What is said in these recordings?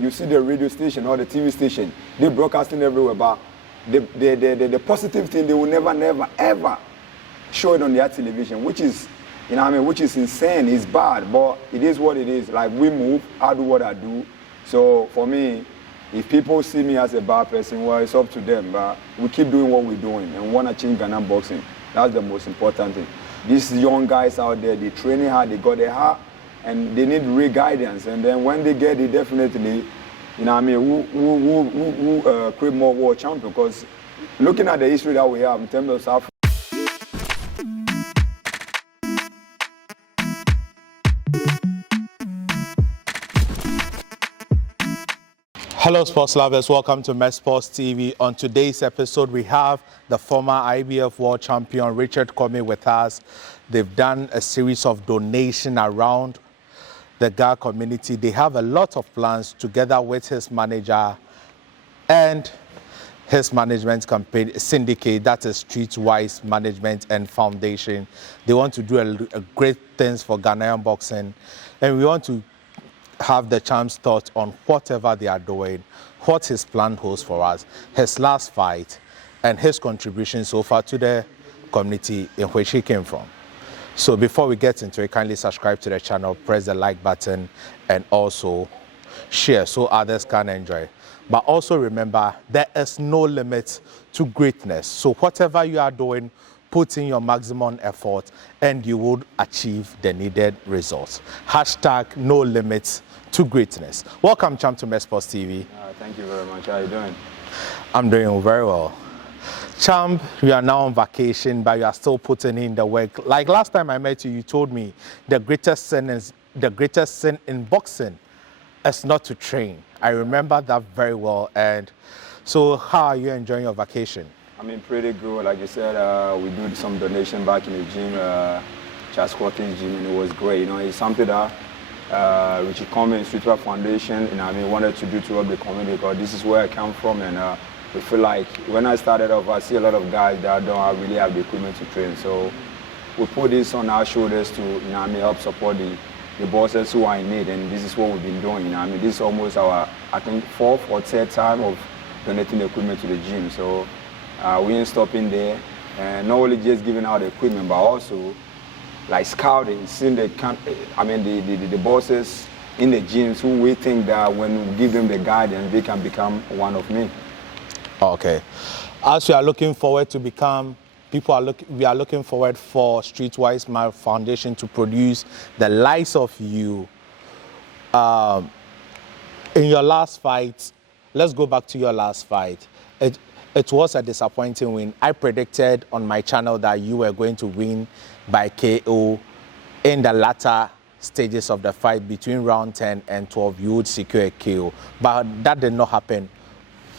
you see the radio station or the TV station, they're broadcasting everywhere, but the positive thing, they will never, ever show it on their television, which is, you know what I mean, which is insane, it's bad, but it is what it is. Like, we move, I do what I do. So for me, if people see me as a bad person, well, it's up to them, but we keep doing what we're doing and want to change Ghanaian boxing. That's the most important thing. These young guys out there, they're training hard, they got their heart, and they need real guidance. And then when they get it, definitely, you know what I mean, who create more world champion. Because looking at the history that we have in terms of South. Hello sports lovers, welcome to Met Sports TV. On today's episode we have the former IBF world champion Richard Commey with us. They've done a series of donations around the Ga community. They have a lot of plans together with his manager and his management campaign syndicate, that is Streetwise Management and Foundation. They want to do a great things for Ghanaian boxing, and we want to have the champ's thoughts on whatever they are doing, what his plan holds for us, his last fight, and his contribution so far to the community in which he came from. So before we get into it, kindly subscribe to the channel, press the like button, and also share so others can enjoy. But also remember, there is no limit to greatness. So whatever you are doing, put in your maximum effort and you will achieve the needed results. Hashtag no limits to greatness. Welcome, champ, to Met Sports TV. Thank you very much. How are you doing? I'm doing very well. Champ, you are now on vacation, but you are still putting in the work. Like last time I met you, you told me the greatest sin in boxing is not to train. I remember that very well. And so how are you enjoying your vacation? I mean, pretty good. Like you said, we did some donation back in the gym, Charles Squatting gym, and it was great. You know, it's something that Richard Commey, Streetwise Foundation, you know, I mean, wanted to do to help the community, because this is where I come from, and we feel like when I started off, I see a lot of guys that don't really have the equipment to train. So we put this on our shoulders to, you know, I mean, help support the bosses who are in need, and this is what we've been doing. You know, I mean, this is almost our, I think, fourth or third time of donating the equipment to the gym. So we ain't stopping there, and not only just giving out the equipment, but also like scouting, seeing the bosses in the gyms who we think that when we give them the guidance, they can become one of me. Okay. As we are looking forward to become, we are looking forward for Streetwise Foundation to produce the likes of you. In your last fight, let's go back to your last fight. It was a disappointing win. I predicted on my channel that you were going to win by KO in the latter stages of the fight. Between round 10 and 12, you would secure a KO. But that did not happen.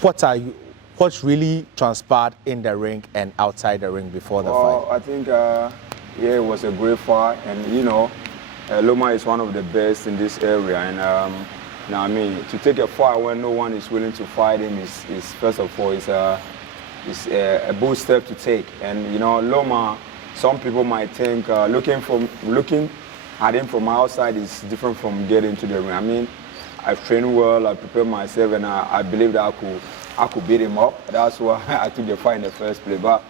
What really transpired in the ring and outside the ring before the fight? I think, yeah, it was a great fight. And, you know, Loma is one of the best in this area. And, now, I mean, to take a fight when no one is willing to fight him is first of all, is a bold step to take. And, you know, Loma, some people might think looking at him from outside is different from getting to the ring. I mean, I've trained well, I prepared myself, and I believe that I could beat him up. That's why I took the fight in the first place. But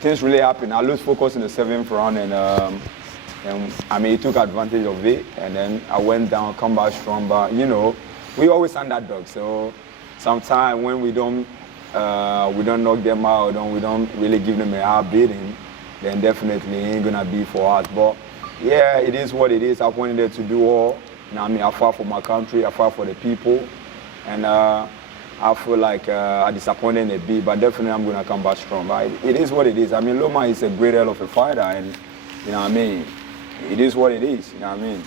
things really happened. I lost focus in the 7th round, and I mean, he took advantage of it, and then I went down, come back strong. But, you know, we always underdogs. So sometimes when we don't knock them out, we don't really give them a hard beating, then definitely it ain't gonna be for us. But yeah, it is what it is. I wanted there to do all. You know, I mean, I fought for my country, I fought for the people, and I feel like I disappointed a bit, but definitely I'm gonna come back strong. But it is what it is. I mean, Loma is a great hell of a fighter, and you know what I mean. It is what it is, you know what I mean?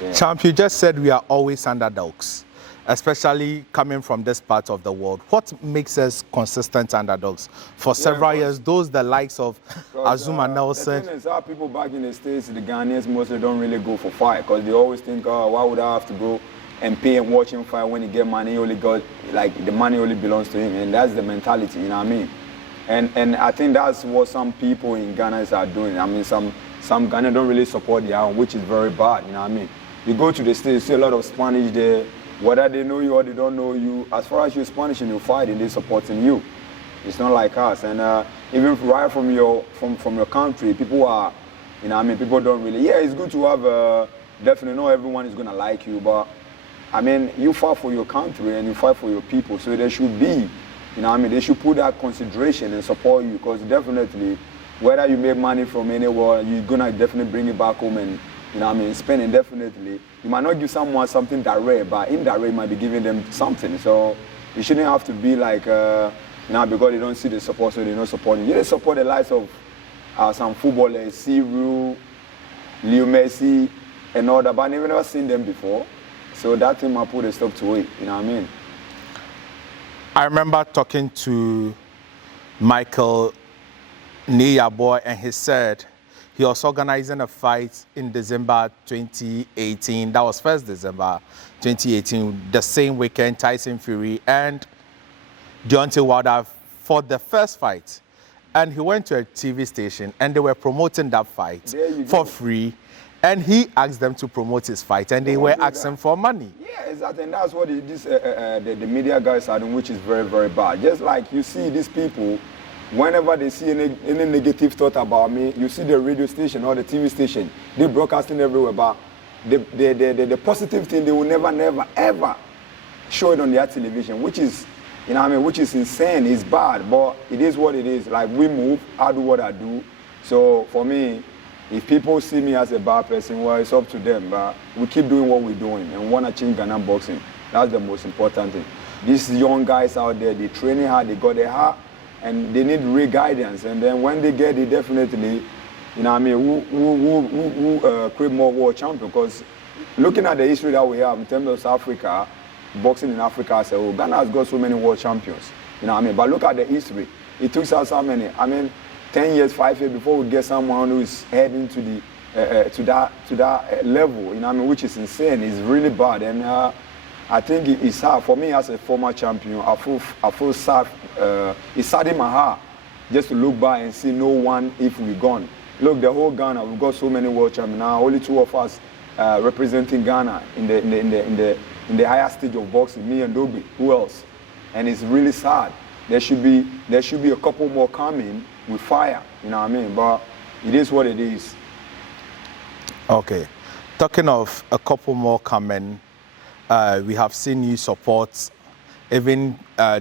Yeah. Champ, you just said we are always underdogs, especially coming from this part of the world. What makes us consistent underdogs? For several years, those the likes of Azuma Nelson. The thing is, our people back in the States, the Ghanaians mostly don't really go for fight, because they always think, oh, why would I have to go and pay and watch him fight when he get money? He only got, like, the money only belongs to him, and that's the mentality, you know what I mean? And I think that's what some people in Ghana are doing. I mean, some Ghana don't really support their own, which is very bad, you know what I mean? You go to the States, you see a lot of Spanish there, whether they know you or they don't know you, as far as you're Spanish and you're fighting, they're supporting you. It's not like us. And even right from your country, people are, people don't really, it's good to have, definitely not everyone is going to like you, but you fight for your country and you fight for your people, so there should be, they should put that consideration and support you, because definitely, whether you make money from anywhere, you're going to definitely bring it back home and, spend it definitely. You might not give someone something direct, but indirect you might be giving them something. So you shouldn't have to be like, because they don't see the support, so they're not supporting. You just support the likes of some footballers, Siru, Leo Messi, and all that, but I've never seen them before. So that thing might put a stop to it, you know what I mean? I remember talking to Michael Niyaboy, and he said he was organizing a fight in December 2018. That was 1st December 2018, the same weekend Tyson Fury and Deontay Wilder fought the first fight. And he went to a TV station and they were promoting that fight for free. And he asked them to promote his fight, and they were asking for money. Yeah, exactly. And that's what the media guys are doing, which is very, very bad. Just like you see these people, whenever they see any negative thought about me, you see the radio station or the TV station, they're broadcasting everywhere. But the positive thing, they will never, ever show it on their television, which is, which is insane. It's bad, but it is what it is. Like, we move, I do what I do. So for me, if people see me as a bad person, well, it's up to them. But we keep doing what we're doing and want to change Ghanaian boxing. That's the most important thing. These young guys out there, they're training hard, they got their heart, and they need real guidance. And then when they get it, definitely, who create more world champion. Because looking at the history that we have in terms of South Africa, boxing in Africa, I say, Ghana has got so many world champions. But look at the history. It took us how many? 10 years, 5 years before we get someone who is heading to the to that level, which is insane. It's really bad, and I think it's hard for me as a former champion. I feel sad. It's sad in my heart just to look back and see no one if we're gone. Look, the whole Ghana, we've got so many world champions now. Only 2 of us representing Ghana in the higher stage of boxing. Me and Dobi. Who else? And it's really sad. There should be a couple more coming with fire, but it is what it is. Okay, talking of a couple more coming, we have seen you support, even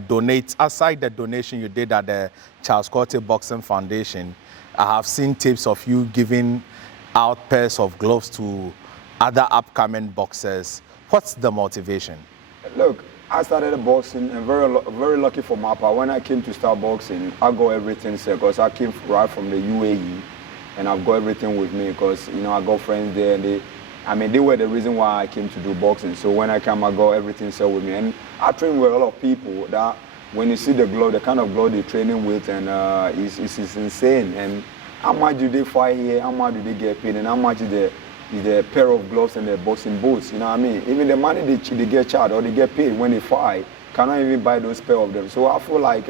donate, aside the donation you did at the Charles Cote Boxing Foundation. I have seen tapes of you giving out pairs of gloves to other upcoming boxers. What's the motivation? Look, I started boxing, and very lucky for my part. When I came to start boxing, I got everything set, because I came right from the UAE, and I've got everything with me, because I got friends there, and they were the reason why I came to do boxing. So when I came, I got everything set with me, and I train with a lot of people that when you see the glove, the kind of glove they're training with, and it's insane. And how much do they fight here? How much do they get paid? And how much is the pair of gloves and the boxing boots, Even the money they get charged or they get paid when they fight, cannot even buy those pair of them. So I feel like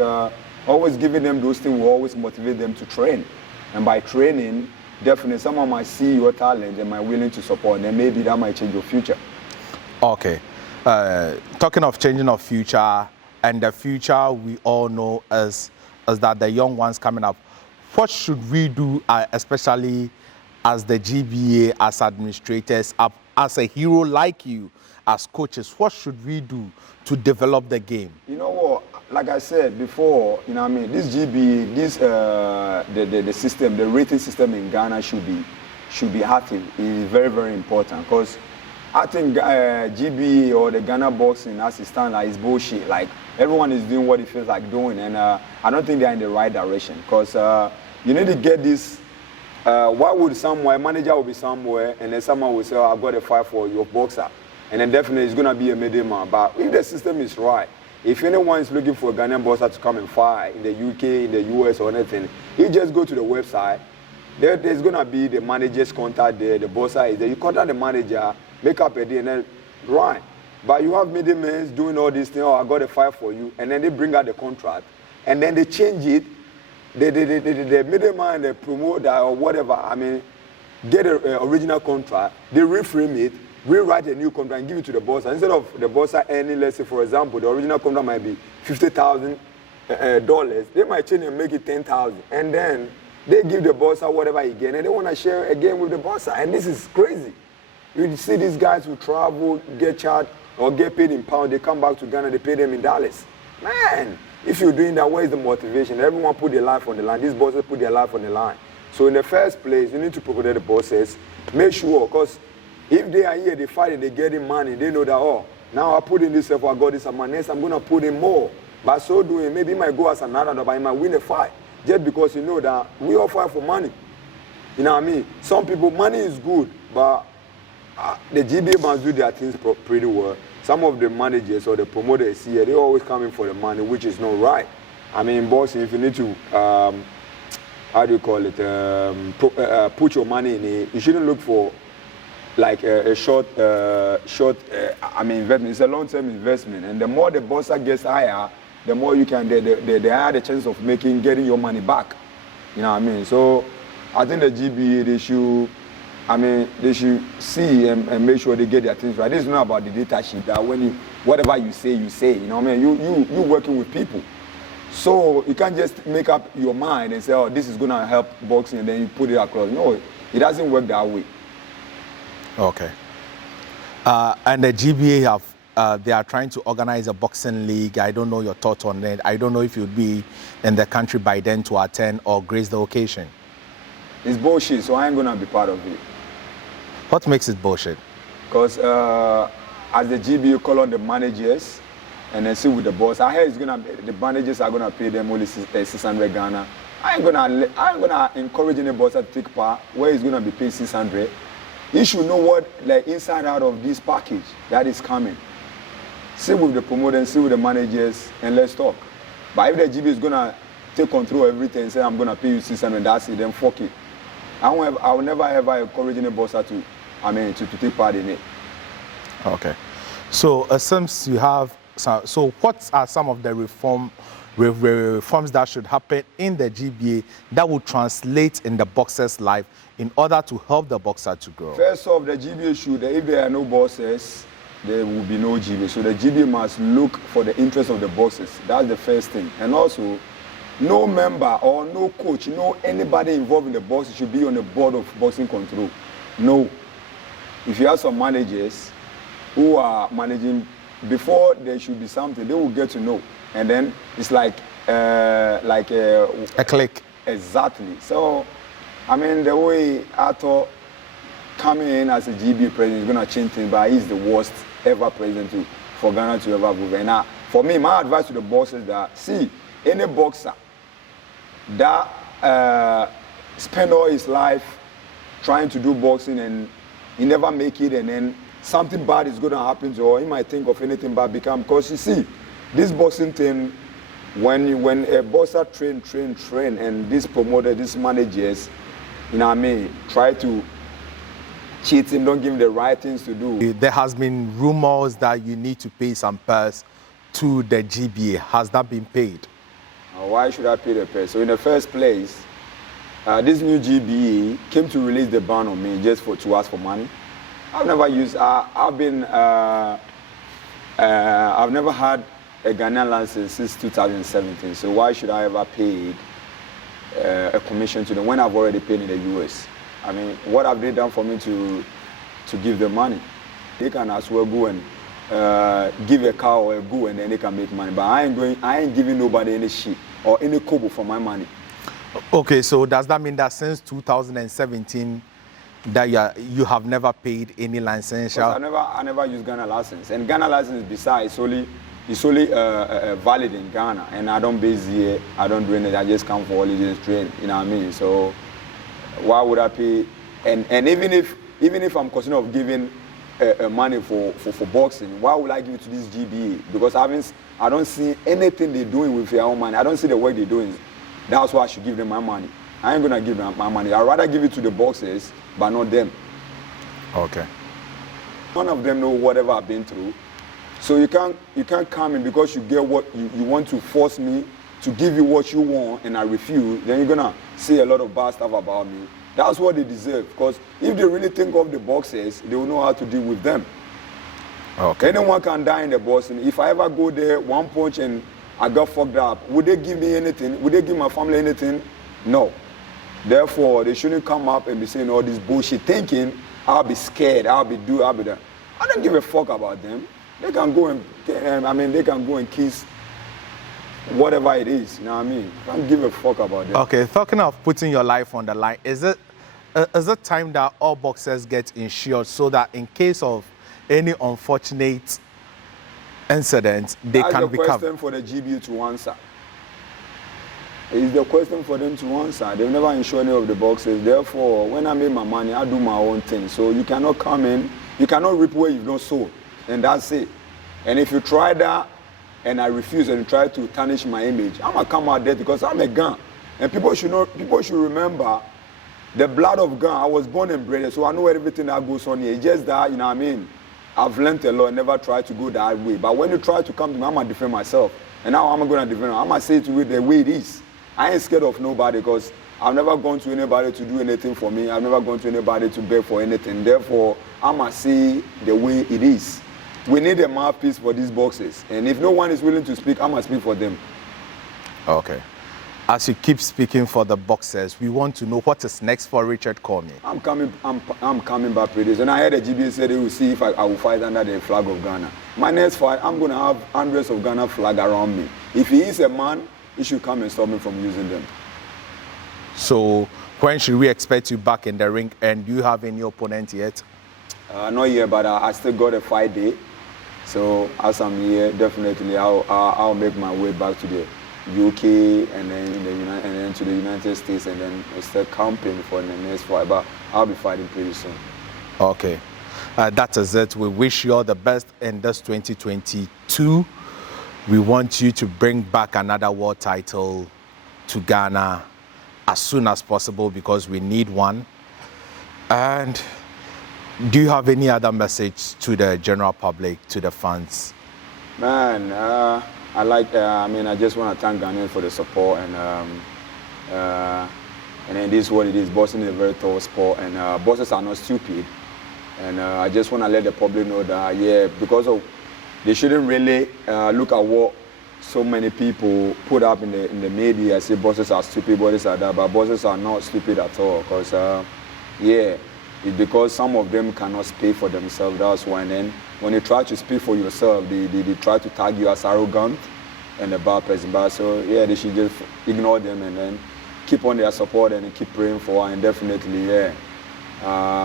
always giving them those things will always motivate them to train. And by training, definitely someone might see your talent and might willing to support, and maybe that might change your future. Okay. Talking of changing of future, and the future we all know as that the young ones coming up, what should we do, especially as the GBA, as administrators, as a hero like you, as coaches? What should we do to develop the game? You know what? Like I said before, this GBA, the system, the rating system in Ghana should be active. It is very, very important, because I think GBA or the Ghana boxing as it stands is bullshit. Like, everyone is doing what it feels like doing, and I don't think they're in the right direction, because you need to get this. Why would a manager will be somewhere, and then someone will say, I've got a fight for your boxer, and then definitely it's going to be a middleman. But if the system is right, if anyone is looking for a Ghanaian boxer to come and fight in the UK, in the US or anything, you just go to the website. There's going to be the manager's contact there, the boxer is there. You contact the manager, make up a deal, and then run. But you have middlemen doing all these things, I got a fight for you, and then they bring out the contract, and then they change it. The middleman, the promoter or whatever, get an original contract, they reframe it, rewrite a new contract and give it to the boss. And instead of the boss earning, let's say, for example, the original contract might be $50,000, they might change and make it 10,000, and then they give the boss whatever he get, and they want to share again with the boss. And this is crazy. You see these guys who travel, get charged or get paid in pounds, they come back to Ghana, they pay them in dollars. Man, if you're doing that, where is the motivation? Everyone put their life on the line. These bosses put their life on the line. So in the first place, you need to protect the bosses. Make sure, because if they are here, they fight and they get in money, they know that, oh, now I put in this effort, I got this amount, next I'm going to put in more. By so doing, maybe he might go as another, but he might win a fight. Just because you know that we all fight for money. You know what I mean? Some people, money is good, but the GBA must do their things pretty well. Some of the managers or the promoters here, they always come in for the money, which is not right. I mean, in boxing, if you need to, how do you call it, put your money in it, you shouldn't look for like a short, investment. It's a long-term investment. And the more the boxer gets higher, the more you can, the higher the chance of getting your money back. You know what I mean? So I think the GBA, they should see and make sure they get their things right. This is not about the dictatorship that whatever you say, you know what I mean? You working with people. So you can't just make up your mind and say, oh, this is going to help boxing, and then you put it across. No, it doesn't work that way. Okay. And the GBA they are trying to organize a boxing league. I don't know your thoughts on it. I don't know if you'd be in the country by then to attend or grace the occasion. It's bullshit, so I ain't going to be part of it. What makes it bullshit? Because as the GBA call on the managers and then see with the boss, I heard the managers are gonna pay them only 600 Ghana. I ain't gonna encourage any boss to take part where he's gonna be paid 600. He should know what like inside out of this package that is coming. Sit with the promoters, sit with the managers, and let's talk. But if the GBA is gonna take control of everything and say I'm gonna pay you 600, that's it, then fuck it. I will never ever encourage any boss to take part in it. Okay. So since you have, so what are some of the reforms that should happen in the GBA that will translate in the boxer's life in order to help the boxer to grow? First off, the GBA should, if there are no bosses, there will be no GBA. So the GBA must look for the interest of the bosses. That's the first thing. And also, no member or no coach, no anybody involved in the boxing should be on the board of boxing control. No. If you have some managers who are managing, before there should be something, they will get to know. And then it's like a click. Exactly. So, I mean, the way Arthur coming in as a GBA president is going to change things, but he's the worst ever president for Ghana to ever move. And for me, my advice to the boxers is that, see, any boxer that spend all his life trying to do boxing and he never make it, and then something bad is going to happen to him, or he might think of anything bad because you see, this boxing thing, when a boxer train, and this promoter, these managers, you know what I mean, try to cheat him, don't give him the right things to do. There has been rumors that you need to pay some purse to the GBA. Has that been paid? Why should I pay the purse? So in the first place, this new GBA came to release the ban on me just to ask for money. I've never used, I've never had a Ghanaian license since 2017. So why should I ever pay a commission to them when I've already paid in the US? I mean, what have they done for me to give them money? They can as well go and give a cow or a goat and then they can make money. But I ain't giving nobody any shit or any kobo for my money. Okay, so does that mean that since 2017 that you have never paid any license? I never used Ghana license, and Ghana license besides it's only valid in Ghana, and I don't base here, I don't do anything, I just come for holidays, train, you know what I mean? So why would I pay? And even if I'm considering of giving money for boxing, why would I give it to this GBA? Because I don't see anything they're doing with their own money. I don't see the work they're doing. That's why I should give them my money. I ain't gonna give them my money. I'd rather give it to the boxers, but not them. Okay. None of them know whatever I've been through. So you can't come in because you get what you want to force me to give you what you want and I refuse. Then you're gonna say a lot of bad stuff about me. That's what they deserve. Because if they really think of the boxers, they will know how to deal with them. Okay. Anyone can die in the boxing. If I ever go there, one punch and I got fucked up, would they give me anything? Would they give my family anything? No. Therefore, they shouldn't come up and be saying all this bullshit, thinking I'll be scared, I'll be that. I don't give a fuck about them. They can go and, they can go and kiss whatever it is, you know what I mean? I don't give a fuck about them. Okay, talking of putting your life on the line, is it time that all boxers get insured so that in case of any unfortunate incident, they can become... That's the question for the GBU to answer. It's the question for them to answer. They've never insured any of the boxers. Therefore, when I make my money, I do my own thing. So you cannot come in, you cannot reap where you've not sown. And that's it. And if you try that, and I refuse and try to tarnish my image, I'm gonna come out there because I'm a Ghan. And people should remember the blood of Ghan. I was born and bred, so I know everything that goes on here. It's just that, you know what I mean? I've learned a lot and never tried to go that way. But when you try to come to me, I'm gonna defend myself. And now I'm gonna defend. I'm gonna say it to you the way it is. I ain't scared of nobody because I've never gone to anybody to do anything for me. I've never gone to anybody to beg for anything. Therefore, I'm gonna say the way it is. We need a mouthpiece for these boxers. And if no one is willing to speak, I'm going to speak for them. Okay. As you keep speaking for the boxers, we want to know what is next for Richard Commey. I'm coming back pretty soon. I heard the GBA said they will see if I will fight under the flag of Ghana. My next fight, I'm going to have hundreds of Ghana flag around me. If he is a man, he should come and stop me from using them. So when should we expect you back in the ring? And do you have any opponent yet? Not yet, but I still got a fight day. So as I'm here, definitely I'll make my way back to the UK and then to the United States and then start camping for the next fight. But I'll be fighting pretty soon. Okay, that is it. We wish you all the best in this 2022. We want you to bring back another world title to Ghana as soon as possible because we need one. And do you have any other message to the general public, to the fans? Man, I just want to thank Ghanaians for the support and then this is what it is. Boxing is a very tough sport and boxers are not stupid. And I just want to let the public know that, yeah, because of, they shouldn't really look at what so many people put up in the media, say boxers are stupid, boxers are that, but boxers are not stupid at all because, yeah, it's because some of them cannot speak for themselves, that's why. And then when you try to speak for yourself, they try to tag you as arrogant and a bad person. But so yeah, they should just ignore them and then keep on their support and keep praying for her. And definitely, yeah,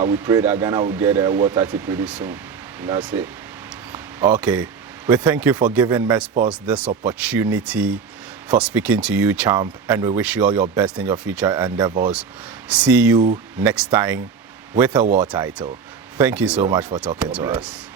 we pray that Ghana will get a world title pretty soon. And that's it. Okay. We thank you for giving Mespos this opportunity, for speaking to you, champ, and we wish you all your best in your future endeavors. See you next time with a world title. Thank you so much for talking to us.